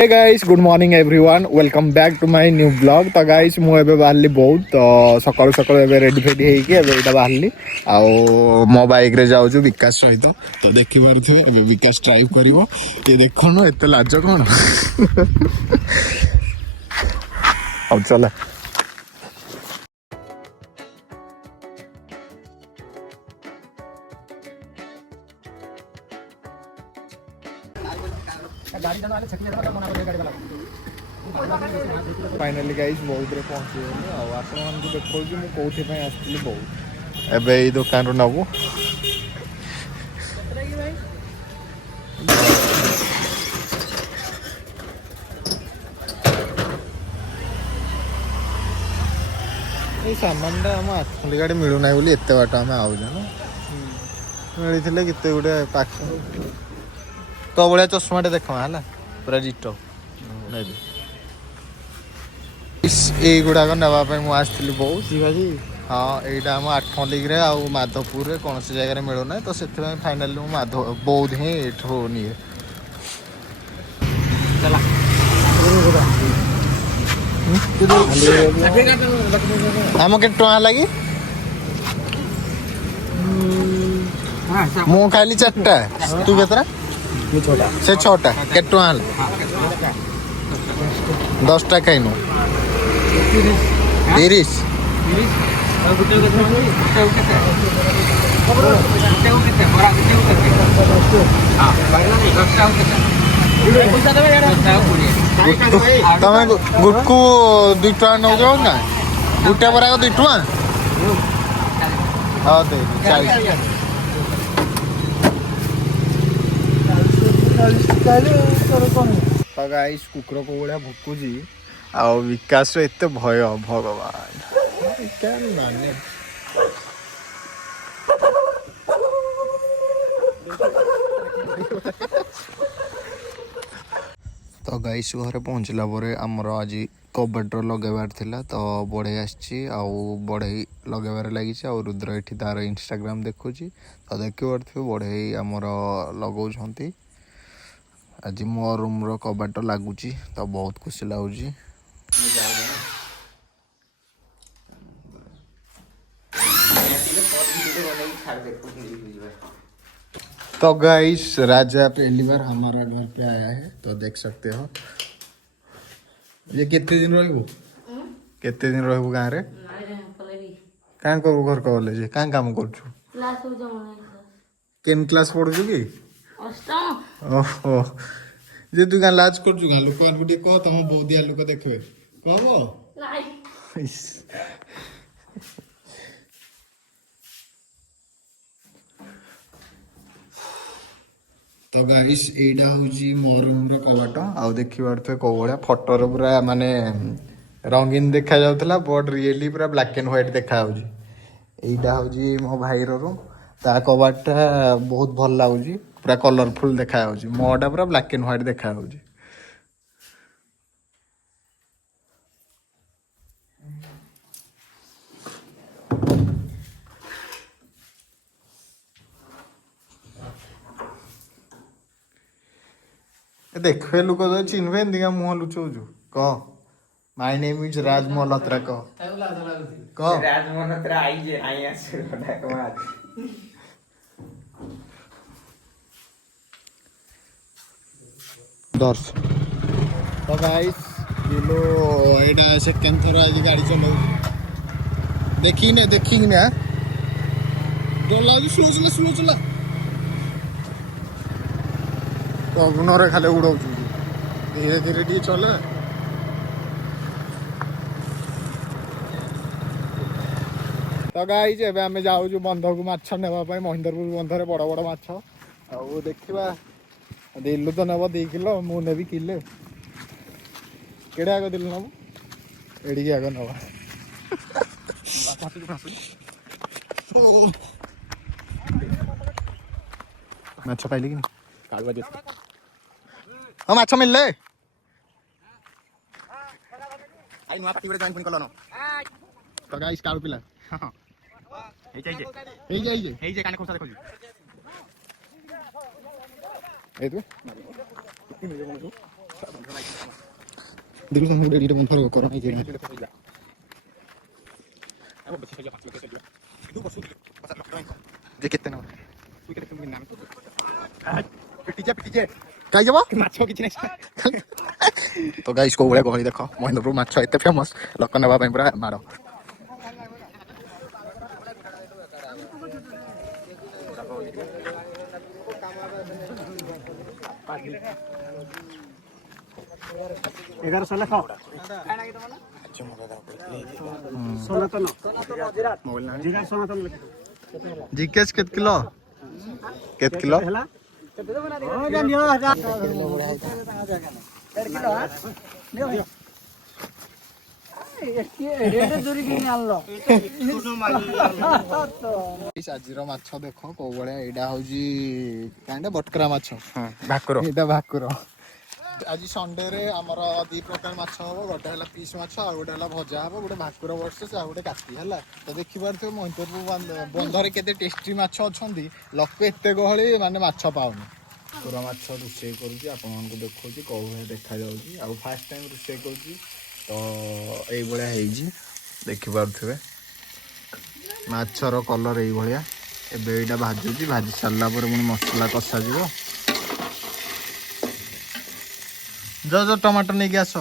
Hey guys good morning everyone welcome back to my new blog. तो guys मुझे बाहर बहुत तो सकाळु सकाळु रेडी फेडी होइके एटा बाहरली आउ मो बाइक रे जाऊँ विकास सहित। तो देखि पारे विकास ड्राइव करिवो ये देखन एते लाज कोन अब चला फाइनली गाइस बहुत रे पहुंची गली आपण मान देखो कि मु कोठी पे आस्तिली बहुत एबे ई दुकान रो नबो ए सामान टा हम आखली गाड़ी मिलु नाही बोली एते बाट हम आउ जनो मिली थिले किते गुडे पाख तो बळिया चश्मा टे देखमा हला पूरा डिटो नेबी गुड़ाक नापी मुझे आसती बहुत हाँ यहाँ आम आठमल्लिक आउ माधवपुर कौन सी जगह मिलूना तो से फाइनाली माधव बौद्ध ही निए आम के लगी मु खाली 4टा तू केतरा से 6टा के 10टा खाइनु 30 तमें गुटकू 2 टका नौ ना गुटे बरा 2 टका हाँ दे 40 गाइस कुकुर को भाया भुकुची आ विकास एत भय भगवान क्या माने तो गाइस घर पहुँचला आमर आज कबटर लगेबार थिला तो बढ़ई आसी बढ़ई लगेबार लगी रुद्र एठी तार इंस्टाग्राम देखुची तो देखिए बढ़ई आमर लगौंट आज मो रूम रो कबाट लगुच तो बहुत खुशी लगुच। तो गाइस राजा पहली बार हमारा घर पे आया है तो देख सकते हो ये कितने दिन रहबो कितने दिन रहबो गाँव रे कां करू घर कॉलेज कां काम करछु क्लास हो जाऊ केन क्लास पढछु की अष्टम ओहो जे तू गाँ लाज करछु गाँ लोक आन गुटे कह तम बहुदिया लोक देखबे कहबो नाही तो गाइस एटा हूँ मो रूम कबाट आउ देखी पारे कौ भाया फटोर पूरा माने रंगीन देखा जाऊला बट रियली पूरा ब्लैक एंड व्हाइट देखा यहाँ हूँ मो भाई रूम ता कबाटा बहुत भल लगुच पूरा कलरफुल देखा मोटा पूरा ब्लैक एंड व्हाइट देखा देखे लोक तो चिन्हबे एंदिका मुह लुचौजु कह माय नेम इज राज मल्होत्रा कह राज मल्होत्रा आई आसे दर्श तो गाइस किलो एटा सेकंड थोड़ा आज गाड़ी चलाऊ देखी ना डर लगुच स्लो चला पवन खाली उड़ाऊ धीरे धीरे टी चले तो गाइस एबे आमे जाऊ बंध को माछ नेबा महेंद्रपुर बंधरे बड़ बड़ माछ आ देखा दिलु तो नब 2 किलो मु नेबी किले केड़े आग दिलु नब एड़ी आग नवा माछ पाइले कि कालवा हाँ माछ मिलले आई नुआ पाटी जॉइन पुनी कलनो तो गाइस कालू पिला हां हे जे काने खोसा देखो ए तू देखो सामने बेड़ी बंद करो कोरोना के जे केते ना पिटी काई जबा माछ किछ नै तो गाइस को बळे गहଳି देखो महेंद्रपुर माछ एते फेमस लोक नेबा ପାଇଁ पुरा मारो जीकेस केत किलो आजिर माछ देख कौ भाया एटा हूँ क्या बटकरा माछ ଭାକୁର एटा भाकुर आज संडे रे आमर दी प्रकार माछ हम गोटे है पीस माछ आ गोटे है भजा हम गोटे भाकुर वर्सेस आ गोटे काटी है तो देखिपे महेंद्रपुर बंधर केते टेस्टी माछ अच्छा लोक एत गहली माने माछ पाऊनी पूरा माछ रोषे करुँच आपण देखा कौ भाया देखा जाऊँगी फास्ट टाइम रोषे कर तो ये देखिपे माछर कलर ये एबे भाजुची भाजी सारा पर पुणी मसला कषा जो टमाटर नहीं आस